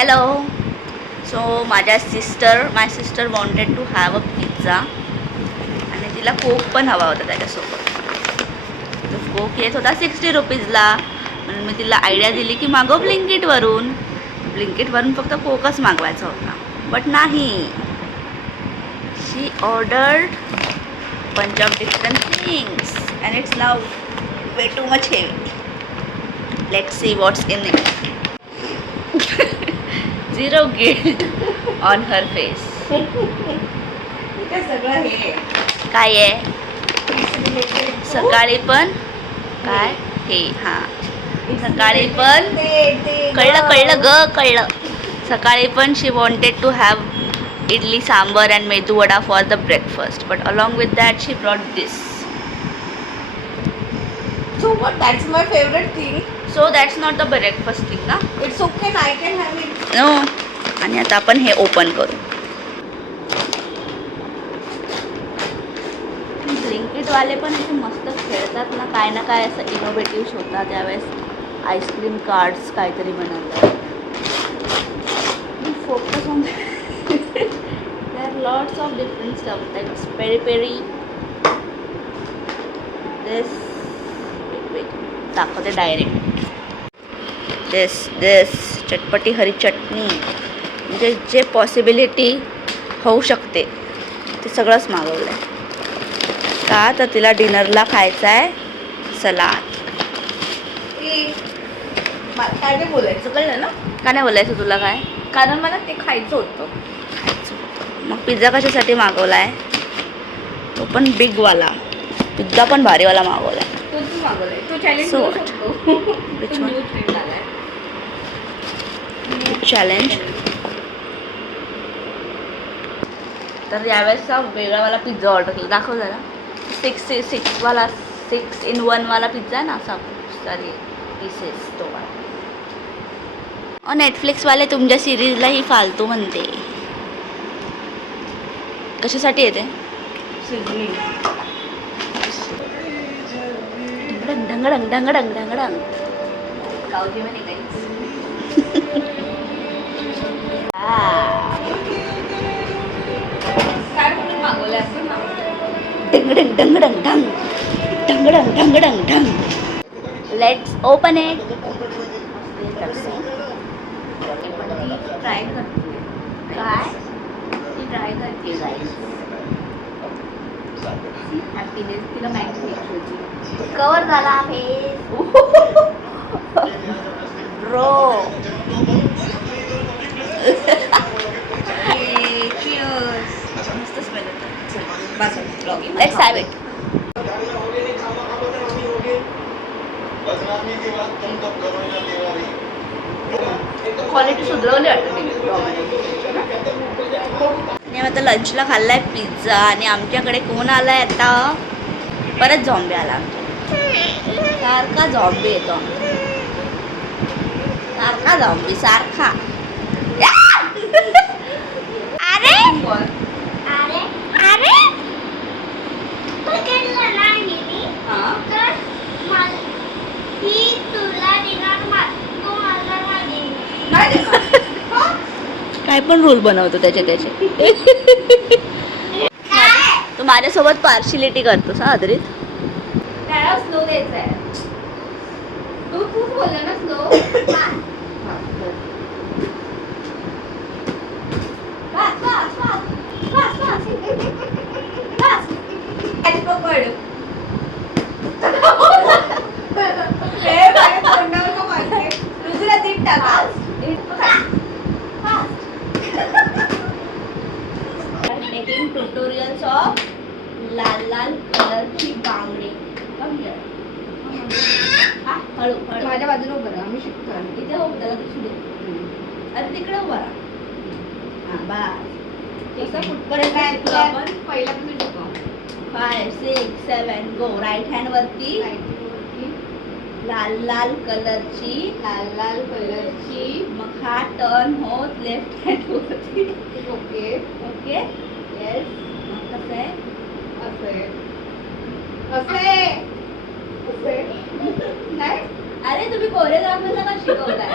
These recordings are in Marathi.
Hello. So my sister wanted to have a pizza आणि तिला कोक पण हवा होता त्याच्यासोबत. तो कोक येत होता 60 रुपीजला. म्हणून मी तिला आयडिया दिली की मागव ब्लिंकिटवरून फक्त कोकच मागवायचा होता. बट नाही, शी ordered bunch of different things and it's now way too much heavy. Let's see what's in it. Zero guilt on her face. सगळं हे काय आहे सकाळी पण काय हे हां सकाळी पण कळलं सकाळी पण she wanted to have idli sambar and medu vada for the breakfast, but along with that she brought this. So what? That's my favorite thing. So that's not the breakfast thing ना. It's okay, I can have it. No. आणि आता आपण हे ओपन करू. ब्लिंकिटवाले पण असे मस्त खेळतात ना, काय असं इनोव्हेटिव्ह शोधतात. त्यावेळेस आईस्क्रीम कार्ड्स काहीतरी बनवतात. Focus on there are lots of different stuff like peri this wait दाखवते डायरेक्ट this चटपटी हरी चटणी. म्हणजे जे पॉसिबिलिटी होऊ शकते ते सगळंच मागवलं आहे का तर तिला डिनरला खायचं आहे सलाद. काय नाही बोलायचं, कळलं ना? का नाही बोलायचं तुला काय? कारण मला ते खायचं होतं. मग पिझ्झा कशासाठी मागवला आहे? तो पण बिगवाला पिझ्झा पण भारीवाला मागवला आहे. तो तू मागवलाय, तो चॅलेंज So करू what? शकतो. Which तो one? न्यू ट्रेंड आलाय. चॅलेंज. तर यावेळेसचा वेगळावाला पिझ्झा ऑर्डर केला. दाखव जरा. 6 in 1 वाला पिझ्झा ना, असा खूप सारे पीसेस तो वाला. नेटफ्लिक्सवाले तुमच्या सिरीजलाही फालतू म्हणते. कशासाठी येते? Sizzling. ढंगडंग. गावठी म्हणे काही. काय म्हणून मागवलं असं ना? ढंगडंग. Let's open it. ट्राय करते. काय ती ट्राय करते गाईस. हॅपीनेस तिला मॅगी होती. कवर झाला फेस ब्रो. Cheers. मस्त स्मेल होतं. बस blogging. Let's have it. Quality सुधरवली वाटतं मी. आणि आता लंचला खाल्लाय पिझ्झा आणि आमच्याकडे कोण आलाय आता? परत झॉम्बी आला आमच्या. सारखा झॉम्बी येतो सारखा झॉम्बी सारखा. अरे पकडलं नाही मी तर ही तुला देणार तू मला नाही देणार. काय पण रूल बनवतो त्याचे. तू माझ्यासोबत पार्शिलिटी करतोस हा अद्रित. त्याला स्लो द्यायचं आहे. तूच बोलला ना स्लो. मेकिंग ट्युटोरियल्स ऑफ लाल कलरची बांगडी. हळू माझ्या बाजूला उभं राहा, मी शिकतो. इथे उभं राहा, दिसू दे. अरे तिकडे उभा राहा. हां बस. कसं कुठपर्यंत शिकलो आपण? पहिला तुम्ही शिकवा. 5, 6, 7 गो. राईट हँड वरती लाल कलरची मग हा टर्न होत लेफ्ट हँड वरती. ओके. येस. मग कसं आहे? असे नाही. अरे तुम्ही कोरिओग्राफरला का शिकवताय?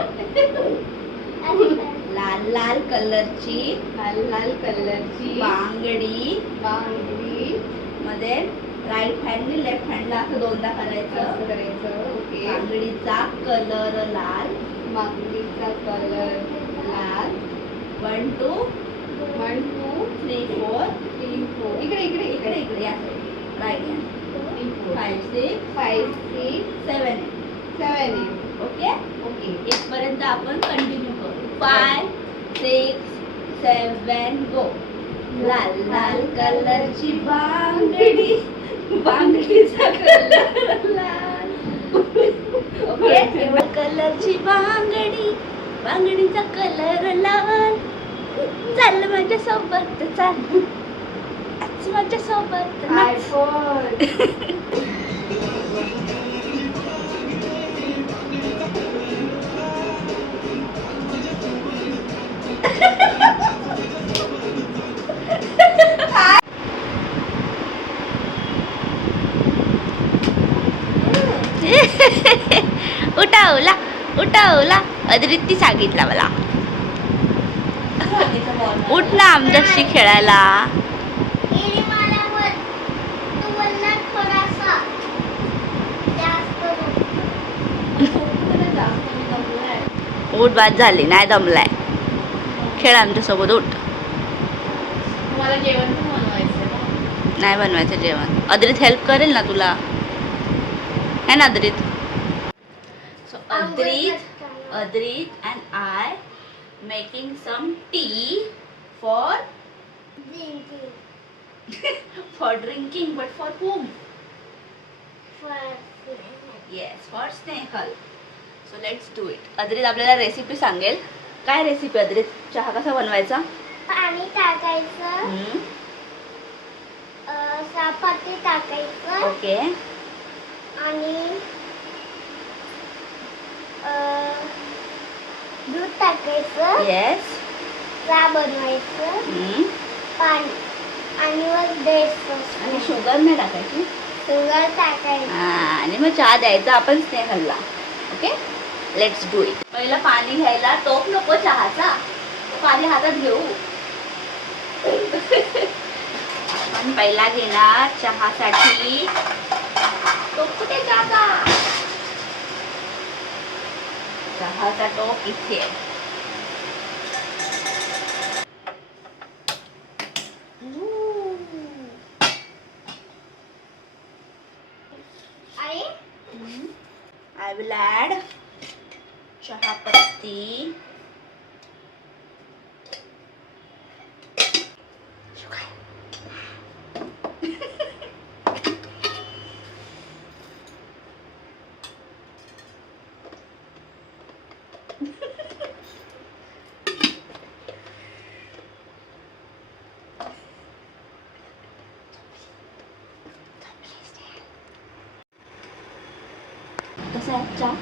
लाल लाल कलरची लाल लाल कलरची बांगडी बांगडी मध्ये राईट हँडनी लेफ्ट हँडला असं दोनदा करायचं. असं करायचं. ओके. बांगडीचा कलर लाल. बांगडीचा कलर लाल. 1 2 1 2 3 4 3 4 इकडे इकडे इकडे इकडे या राईट हँड. 3 4 5 6 5 6 7 7 ओके. ओके. इथपर्यंत आपण कंटिन्यू करू. 5 6 7 गो. लाल लाल कलरची बांगडी बांगडीचा कलर लाल. ओके. कलरची बांगडी बांगडीचा कलर लाल. चाल माझ्या सोबत चाल आज माझ्या सोबत उठावला उठावला अद्रिती सांगितला मला उठ ना आमच्याशी खेळायला. इरी मला बोल. तू बोलला थोडासा जास्त उठ बाद झाली नाही दमलाय. खेळ आमच्यासोबत उठ. तुम्हाला जेवण पण बनवायचं ना? नाही बनवायचं जेवण. अद्रित हेल्प करेल ना तुला है ना Adrit. So Adrit and I making some tea for drinking but for whom? Yes, for Snehal. So let's do it. अद्रित आपल्याला रेसिपी सांगेल. काय रेसिपी अद्रित? चहा कसा बनवायचा? पाणी टाकायचं, सापाती टाकायचं ओके. आणि दूध टाकायचं, येस. चहा बनवायचं, पाणी आणि मग द्यायचं. आणि शुगर नाही टाकायची. शुगर टाकायचं. आणि मग चहा द्यायचा आपण स्नेहलला. Okay, let's do it. पहिलं पाणी घ्यायला टोप नको चहाचा. पाणी हातात घेऊ. आपण पहिला घेणार चहासाठी टोप. कुठे चहाचा? चहाचा टोप इथे. आणि I will add चहा पत्ती. कसं आहे चहा?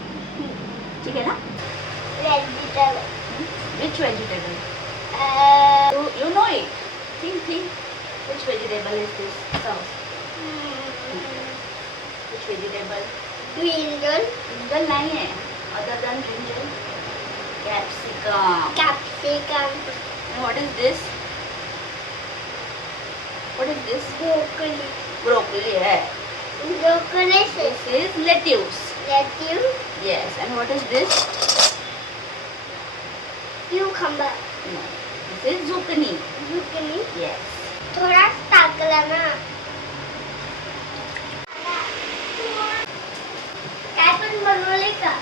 ठीक आहे ना? Vegetable. Which vegetable? You know it. Think. Which vegetable is this? So, which vegetable? Brinjal, Brinjal नहीं है. Other than brinjal, capsicum. Capsicum, And what is this? What is this? Broccoli. Broccoli है. Broccoli say This is lettuce. Lettuce, Yes. And what is this? Cucumber, No. This is zucchini. zucchini. Yes. थोडा टाकला ना. काय पण बनवले का?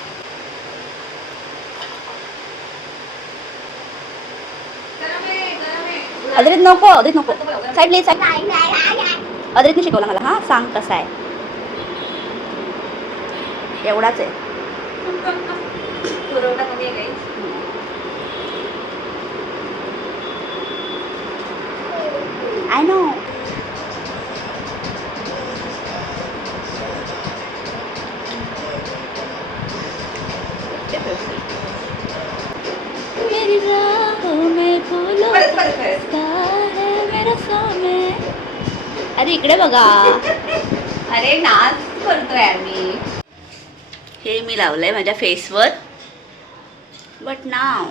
अद्रित नको. साईड ले साईड. काय अद्रितने शिकवलं मला. हा सांग कसा आहे. एवढाच आहे. पुरवठा कमी आहे काही. I know. मेरी राहों में फूलों का रास्ता है मेरा समय. अरे इकडे बघा. अरे नाच करतोय आम्ही. हे मी लावलंय माझ्या फेसवर. बट नाव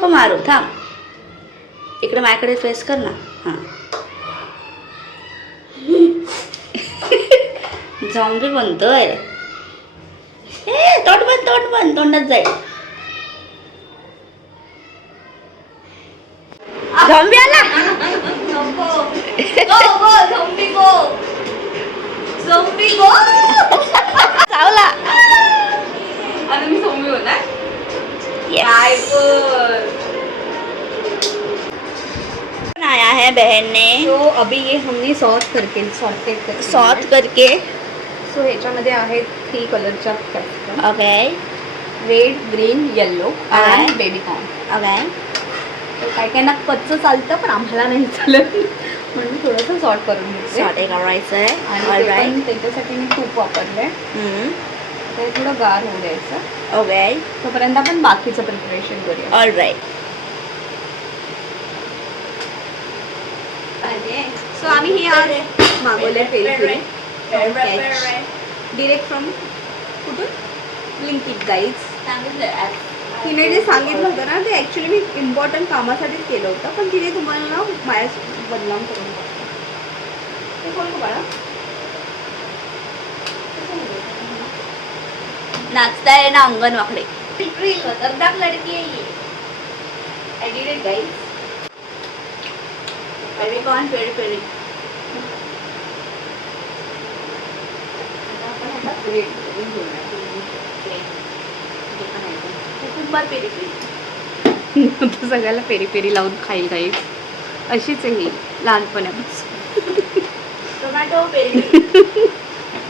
नको मारू थांब. इकडे माझ्याकडे फेस कर ना. हां झॉम्बी बनतोय. तोंड बंद तोंडात जाईल. झॉम्बी आला. चावला. आता मी झोंबी होणार. Yes. काय कर. बनाया है बहन ने तो अभी ये हमने सॉर्ट करके सो ह्याच्यामध्ये आहेत 3 कलरच्या capsicum. Okay red, green, yellow Okay. आणि बेबी कॉर्न. ओके काय काय ना कच्चं चालतं पण आम्हाला नाही चालत म्हणून थोडंसं सॉर्ट करून घेते. सॉटे करायचं आहे. आणि ते पण त्याच्यासाठी मी तूप वापरलंय. ते थोडं गार होऊ द्यायचं. ओके तोपर्यंत आपण बाकीचं प्रिपरेशन करूया. All right. सो आम्ही हे आज मागवले पेरी डिरेक्ट फ्रॉम कुठून ब्लिंकिट गाईज. तिने जे सांगितलं होतं ना ते ॲक्च्युली मी इम्पॉर्टंट कामासाठीच केलं होतं पण तिने तुम्हाला ना माझ्या बदनाम करून टाकलं. ते कोण बाळा नाचता आहे ना अंगण वाकडे. खतरनाक लड़की है ये. I did it guys. Peri corn peri peri. Cucumber peri peri. तो सगळ्याला पेरी पेरी लावून खाईल गाईज. अशीच आहे ही लहानपणापासून. Tomato peri peri.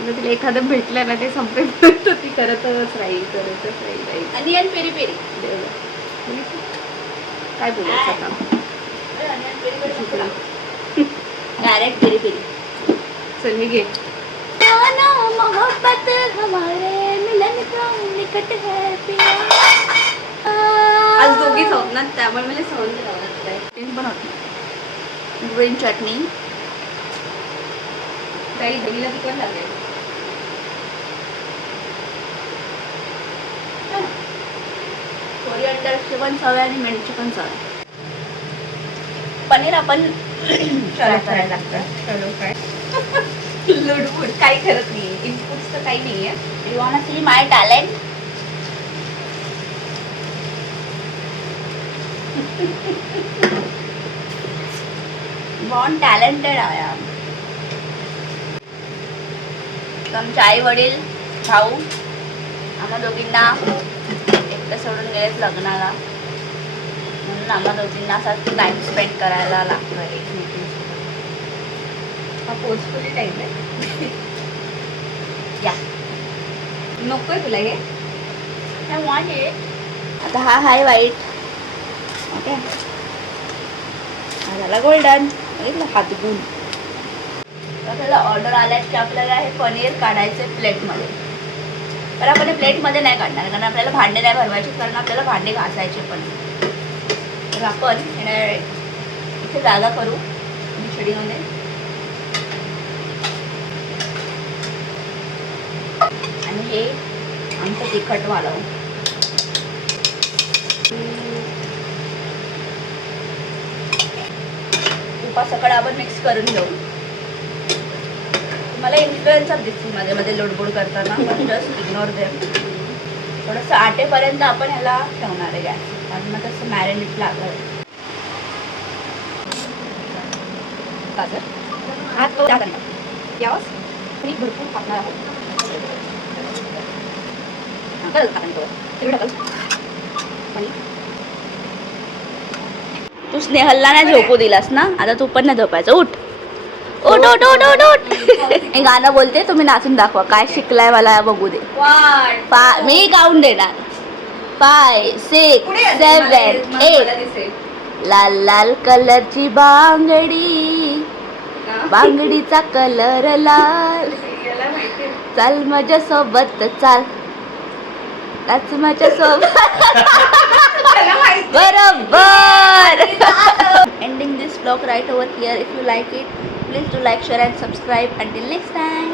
तिला एखादं भेटलं ना ते संपेपर्यंत ती करतच राहील गाईज. Onion peri peri. काय बोलायचं आता. Direct peri peri. चल मी घे. मोहब्बत हमारे मिलन का निकट है पिया. आज दोघीच आहोत ना त्यामुळे मला सहन बनवत. ग्रीन चटणी. काही दहीला तिकट लागेल. कोरिअंडरची पण सवय आणि मिरची पण सवय. पनीर आपण करायला लागतं. लुडबुड काही करत नाही. इनपुट्स तर काही नाही आहे. You wanna see my talent? Born talented I am. आमचे आई वडील भाऊ आम्हा दोघींना एकटं सोडून गेलेत लग्नाला म्हणून आम्हा दोघींना असा टाइम स्पेंड करायला लागतोय एकमेकींसोबत. हा पोचफुली टाईम आहे. या नकोय तुला हे. I want it. आता हा हाय व्हाईट. ओके हा झाला गोल्डन. बघितलं हात गुण. आपल्याला ऑर्डर आल्यात की आपल्याला हे पनीर काढायचे प्लेटमध्ये. पण आपण हे प्लेटमध्ये नाही काढणार कारण आपल्याला भांडे नाही भरवायचे कारण आपल्याला भांडे घासायचे पण. तर आपण इथे जागा करू खिचडीमध्ये. आणि हे आमचं तिखट वाढवू. तुपा सगळं आपण मिक्स करून घेऊ. मला इन्फ्लुएन्सर दिसतील मध्ये मध्ये लोडबोड करताना पण जस्ट इग्नोर देम. थोडंसं आटेपर्यंत आपण ह्याला ठेवणार आहे गॅस आणि मग तसं मॅरिनेट लागलं. गाजर हा तो यावंच मी भरपूर टाकणार आहोत. तू स्नेहलला नाही झोपू दिलास ना आता तू पण नाही झोपायचं. उठ उठ उठ उठ उठ उठ. हे गाणं बोलते तुम्ही नाचून दाखवा काय शिकलाय मला बघू दे. मी गाऊन देणार. 5 6 7 8. लाल लाल कलरची बांगडी बांगडीचा कलर लाल. चाल माझ्या सोबत चाल नाच माझ्या सोबत. बरोबर. Ending this vlog right over here. If you like it, please do like, share and subscribe. Until next time.